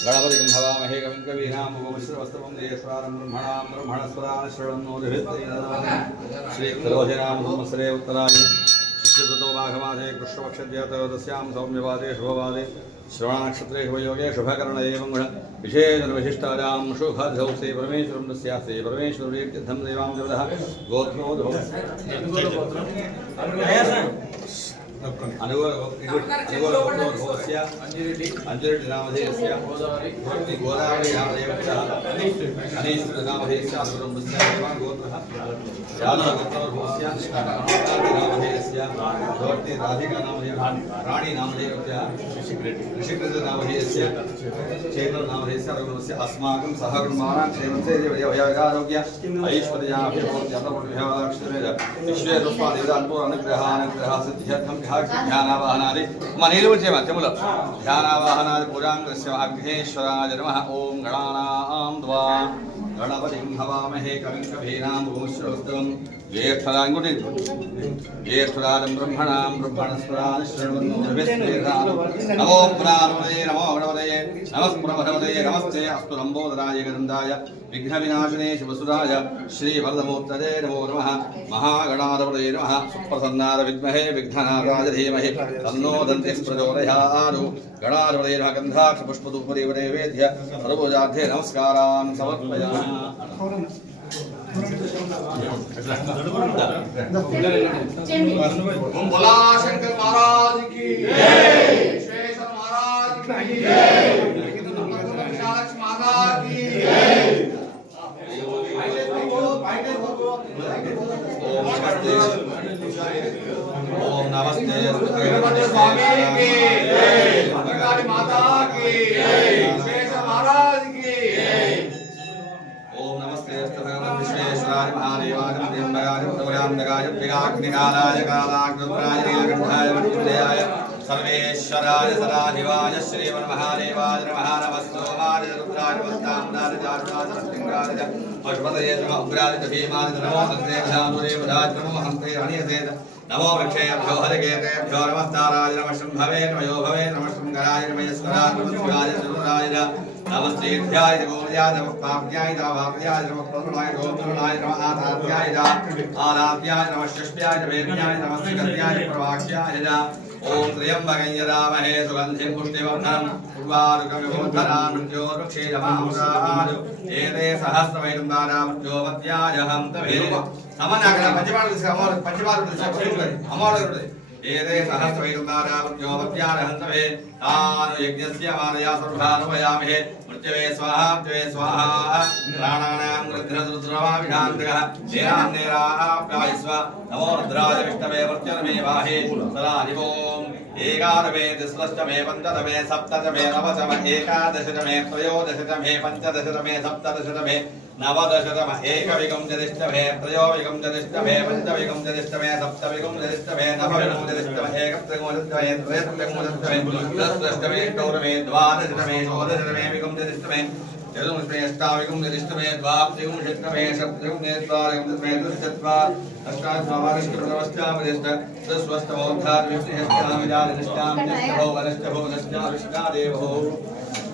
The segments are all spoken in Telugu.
గణపతిం హవామహే కవిం కవీనాం ఉపమిశ్రవస్తవం దేశ్వరారం బ్రహ్మణాం బ్రహ్మణస్వరాశ్రవణం శ్రీ త్రోజనామ ఉత్తరాయ सिद्धतो बाघवादे कृष्णपक्षज्ञातस्यां सौम्यवादे शुभवादे श्रवणानक्षत्रे शुभयोगे शुभकर्ण एवं गुण विशेषनिर्विशिष्टायां शुभधौसे परमेश्वरं तस्यास्ते परमेश्वरीत्यर्थं देवां देवतः गोत्रो అంజరెడ్డి నామధేయస్య గోదావరి గోదావరి నామధేయస్య అనీశ్వర నామధేయస్య అనుగుణంబస్య గోత్రः యాదవగోత్రోద్భవస్య నామధేయస్య భవతి రాధికా నామధేయ రాణి నామధేయస్య ऋषिकृत नामधेयस्य चैतन्य नामधेयस्य अनुगुणस्य अस्माकं सहकुर्माणां क्षेमस्य वयोगारोग्य ऐश्वर्याभिभूत्यतमुद्भ्याक्षमेद विश्वे पुष्पादेवता अन्पूर ధ్యానావాహనాది మన నీళ్ళు కూడా చేయమా చెములో ధ్యానావాహనాది పూజాంగస్య మహాగ్నేశ్వరాయ నమ ఓం గణానాం ద్వాం गणपतिं हवामहे कविं कवीनां भूश्रोस्तवं ज्येष्ठदाङ्गुटि ज्येष्ठदानं ब्रह्मणां ब्रह्मणस्वरान् शृण्वन्नो नमो पुराणपदये नमो गणपतये नमः प्रभवतये नमस्ते अस्तु लम्बोदराय गन्धाय विघ्नविनाशिने शिवसुराय श्रीवरदमूर्तये नमो नमः महागणाधिपतये नमः सुप्रसन्नाद विद्महे विघ्ननाथाय धीमहि तन्नो दन्तिः प्रचोदयात् गणाधिपतये नमः गन्धाक्षपुष्पदुपरिवरे वेद्य सर्वोजाध्ये नमस्कारान् समर्पयामि ओम भोला शंकर महाराज की जय विश्वेश्वर महाराज की जय विशालक्ष्मी माता की जय ओम नमस्ते गणपति स्वामी त्र्यंबकाय प्रभुरामदगाय विगाग्निकालाय कालाग्रुद्राय नीलकण्ठाय मृत्युंजयाय सर्वेश्वराय सदाशिवाय श्रीमन्महादेवाय नमः नमस्तोमाय रुद्राय नमस्ताम्नाय जारुणाय नमस्तिङ्गाय च पशुपतये नमः उग्राय च भीमाय च नमो हस्ते धानुरे वधाय च नमो हस्ते हनियसेत नमो वृक्षेभ्यो हरिकेतेभ्यो नमस्ताराय नमः शम्भवे नमः यो भवे नमः शृङ्गराय नमः यस्कराय नमः शिवाय चतुराय नमस्तेभ्याय गोवियाय नमः पाप्याय नमः नमः प्रसुराय गोत्रुणाय नमः आधात्याय आराध्याय नमः षष्ट्याय वेद्याय नमः सुगन्ध्याय प्रवाक्ष्याय ॐ त्र्यम्बकं यदामहे सुगन्धिं पुष्टिवर्धनम् उर्वारुकमिवोद्धरां मृत्योर्वक्षेयमामुदाहारु एते एते सहस्रैरुतारावत्योपत्यारहन्तवे तानु यज्ञस्य मानया सर्वानुपयामहे मृत्यवे स्वाहा द्वे स्वाहा प्राणानां गृध्रदुर्द्रवाभिषान्तकः नेरान्नेराप्यायस्व नमो रुद्राय विष्णवे मृत्युर्मे वाहे सदादिवोम् एकारमे द्विश्लष्टमे पञ्चतमे सप्ततमे नवतम एकादशतमे त्रयोदशतमे पञ्चदशतमे सप्तदशतमे नवदशतम एकविगं जतिष्ठमे त्रयोविगं जतिष्ठमे पञ्चविगं जतिष्ठमे सप्तविगं जतिष्ठमे नवविगं जतिष्ठमे एकत्रिगोदष्टमे त्रयत्रिगोदष्टमे दशदष्टमे गौरमे द्वादशतमे षोडशतमे विगं जतिष्ठमे चतुर्ष्टमे अष्टाविगं जतिष्ठमे द्वाप्तिगं षट्टमे सप्तगं द्वारिगं जतिष्ठमे दुश्चत्वार अष्टादशमावरिष्टप्रथमष्टामरिष्ट दस्वस्तमोद्धारविष्णेष्टामिदादिनिष्टामिनिष्टभो वरिष्ठभो दस्याविष्टादेवो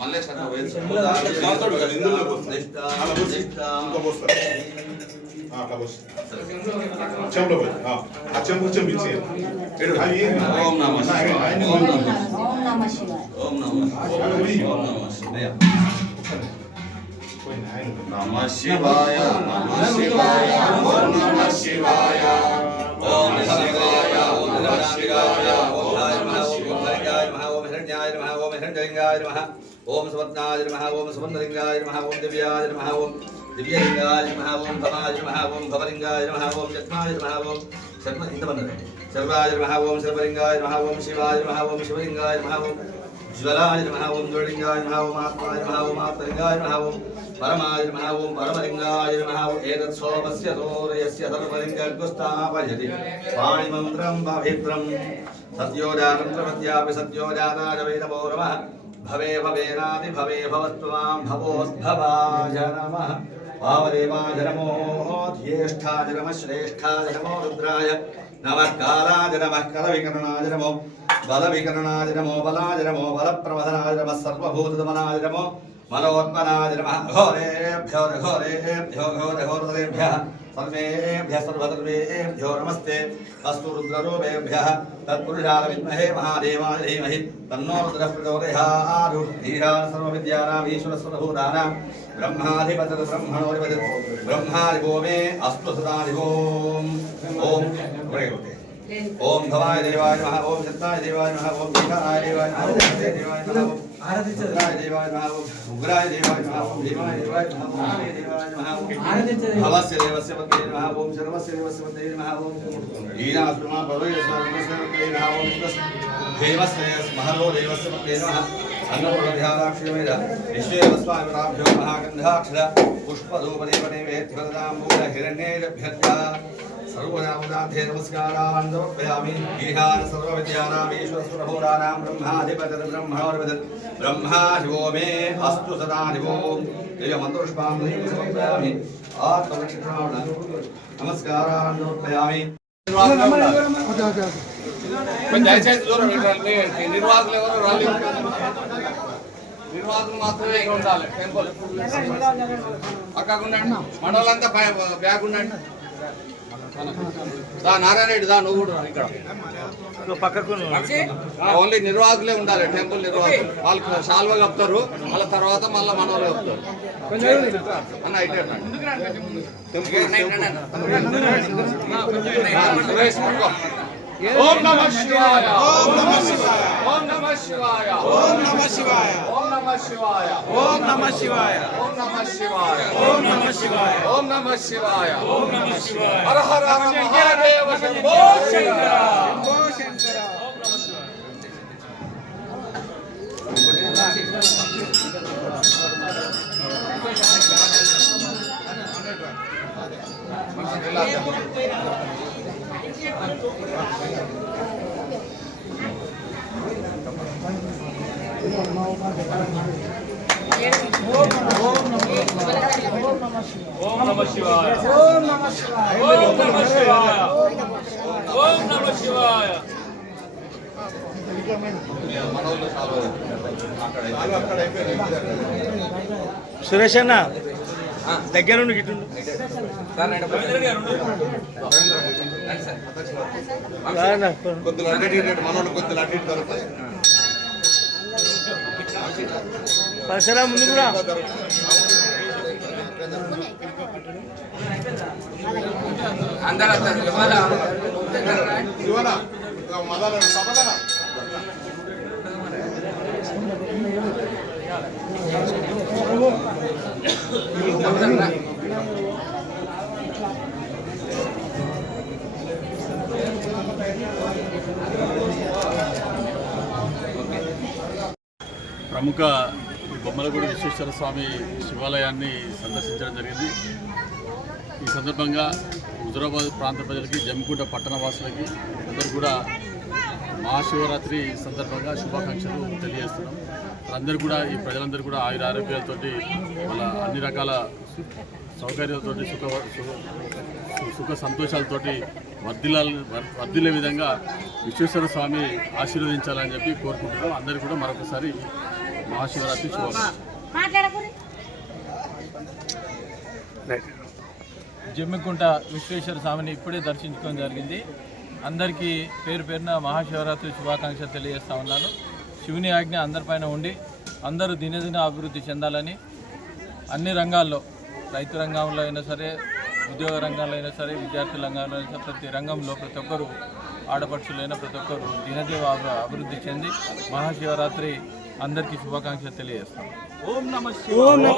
మళ్ళీ చెంబులో పోయి ఆ చెంబు చెంపించి అవి ఓం నమః శివాయ. ఆయన ఓం నమః ఓం నమ శివాయ ఓం నమః ఓం నమః శివాయ. నమ శివాయ నమ శివాయ ఓం నమ శివాయ ఓం శివాయ ఓం నమ శివాయ ఓం హాయ నమః ఓం లింగాయ నమ ఓం సమత్నాయ నమ ఓం సమన్నలింగాయ నమ ఓం దివ్యాయ నమ ఓం దివ్యలింగాయ నమ ఓం భవాయ నమ ఓం భవలింగాయ నమ ఓం జత్మాయ నమ ఓం శర్మ ఇంత వన్నదండి సర్వాయ నమ ఓం సర్వలింగాయ నమ ఓం శివాయ నమ ఓం శివలింగాయ నమ ఓం జ్వలాయ నమ ఓం జ్వలింగాయ నమ ఓం ఆత్మాయ నమ ఓం ఆత్మలింగాయ నమ ఓం పరమాయ నమ ఓం పరమలింగాయ నమ ఏతత్ సోమస్య సూర్యస్య సర్వలింగర్గుస్థాపయతి పాణిమంత్రం భవిత్రం సత్యోజాతంత్రమద్యాపి సత్యోజాతాయ వై నమో నమ భవే భవేనాది భవే భవత్వాం భవోద్భవాయ నమ వామదేవాయ నమో ధ్యేష్ఠాయ నమ नमो मनोत्मनाय नमः घोरेभ्यो घोरेभ्यो घोरघोरतरेभ्यः सर्वेभ्यः सर्वसर्वेभ्यो नमस्ते अस्तु रुद्ररूपेभ्यः तत्पुरुषाय विद्महे महादेवाय धीमहि तन्नो रुद्रः प्रचोदयात् ईशान सर्वविद्यानाम् ईश्वरस्वभूतानां ब्रह्माधिपतिर् ब्रह्मणोऽधिपतिर् ब्रह्मादिपो मे अस्तु सदादिवोम् ॐ ओम भवाय देवाय नमः ओम सत्ताय देवाय नमः ओम दीघाय देवाय नमः ओम सत्य देवाय नमः ఉగ్రాయ దేవాయ దేవాయ దేవాయ భవస్య దేవస్య వందే నమః. ఓం శర్వస్య దేవస్య వందే నమః ఓం ఈనాస్మా భవయ సర్వస్య వందే నమః ఓం దేవస్య మహరో దేవస్య వందే నమః. అన్నపూర్ణధ్యాదాక్షిమేర విశ్వేవస్వామిరాభ్యో మహాగంధాక్షర పుష్పధూపదేవదేవేత్వదాంబూల హిరణ్యే లభ్యత సర్వనామదాధ్యే నమస్కారాన్ సమర్పయామి ఈహార సర్వవిద్యానామీశ్వరభూరాణాం బ్రహ్మాధిపతి బ్రహ్మణోర్విదత్ బ్రహ్మా శివో మే అస్తు సదా శివో దివ్యమంత్రుష్పాం సమర్పయామి. ఆత్మలక్షణ నమస్కారాన్ సమర్పయామి దయచేసి దూరం వెళ్ళండి నిర్వాహకులు ఎవరు రాలేదు నిర్వాహకులు మాత్రమే ఇక్కడ ఉండాలి. టెంపుల్. పక్కకుండా మండలంతా బ్యాగ్ ఉండండి. దా నారాయణ రెడ్డి దా నువ్వు కూడా ఇక్కడ. ఓన్లీ నిర్వాహకులే ఉండాలి టెంపుల్ నిర్వాహకులు. వాళ్ళు శాల్వ కప్తారు వాళ్ళ తర్వాత మళ్ళీ మనోళ్ళు కప్తారు అన్న ఇటే రండి. సురేష్ పట్టుకో. ఓం నమ శివాయ. ఓం నమ శివాయ. ఓం నమ శివాయ. ఓం నమ శివాయ. ఓం నమ శివాయ. ఓం నమ శివాయ. ఓం నమ శివాయ. ఓం నమ శివాయ. ఓం నమ శివాయ. ఓం నమ శివాయ. హర హర మహాదేవ శంభో శంకర. శంభో శంకర ఓం నమ శివాయ ఓం నమ శివాయ ఓం నమ శివాయ ఓం సురేష్ అన్న దగ్గరుండి గిట్టుండు కొద్దిగా మనోళ్ళు కొద్దిగా అటు దొరుకుతాయి పరిసరా ముందు కూడా. అందరూ ప్రముఖ ఈ బొమ్మలగూడి విశ్వేశ్వర స్వామి శివాలయాన్ని సందర్శించడం జరిగింది. ఈ సందర్భంగా హుజరాబాద్ ప్రాంత ప్రజలకి జమ్మికుంట పట్టణ వాసులకి అందరూ కూడా మహాశివరాత్రి సందర్భంగా శుభాకాంక్షలు తెలియజేస్తున్నాం. అందరూ కూడా ఈ ప్రజలందరూ కూడా ఆయుర ఆరోగ్యాలతోటి వాళ్ళ అన్ని రకాల సౌకర్యాలతోటి సుఖ సుఖ సంతోషాలతోటి వర్ధిల్లాల వర్ధిల్లే విధంగా విశ్వేశ్వర స్వామి ఆశీర్వదించాలని చెప్పి కోరుకుంటున్నాం. అందరూ కూడా మరొకసారి మహాశివరాత్రి జమ్మికుంట విశ్వేశ్వర స్వామిని ఇప్పుడే దర్శించుకోవడం జరిగింది. అందరికీ పేరు పేరున మహాశివరాత్రి శుభాకాంక్షలు తెలియజేస్తా ఉన్నాను. శివుని ఆజ్ఞ అందరిపైన ఉండి అందరూ దినదిన అభివృద్ధి చెందాలని అన్ని రంగాల్లో రైతు రంగంలో అయినా సరే ఉద్యోగ రంగంలో అయినా సరే విద్యార్థి రంగంలో అయినా సరే ప్రతి రంగంలో ప్రతి ఒక్కరు ఆడపడుచులైన ప్రతి ఒక్కరు దినదిన అభి- అభివృద్ధి చెంది మహాశివరాత్రి అందరికీ శుభాకాంక్షలు తెలియజేస్తాం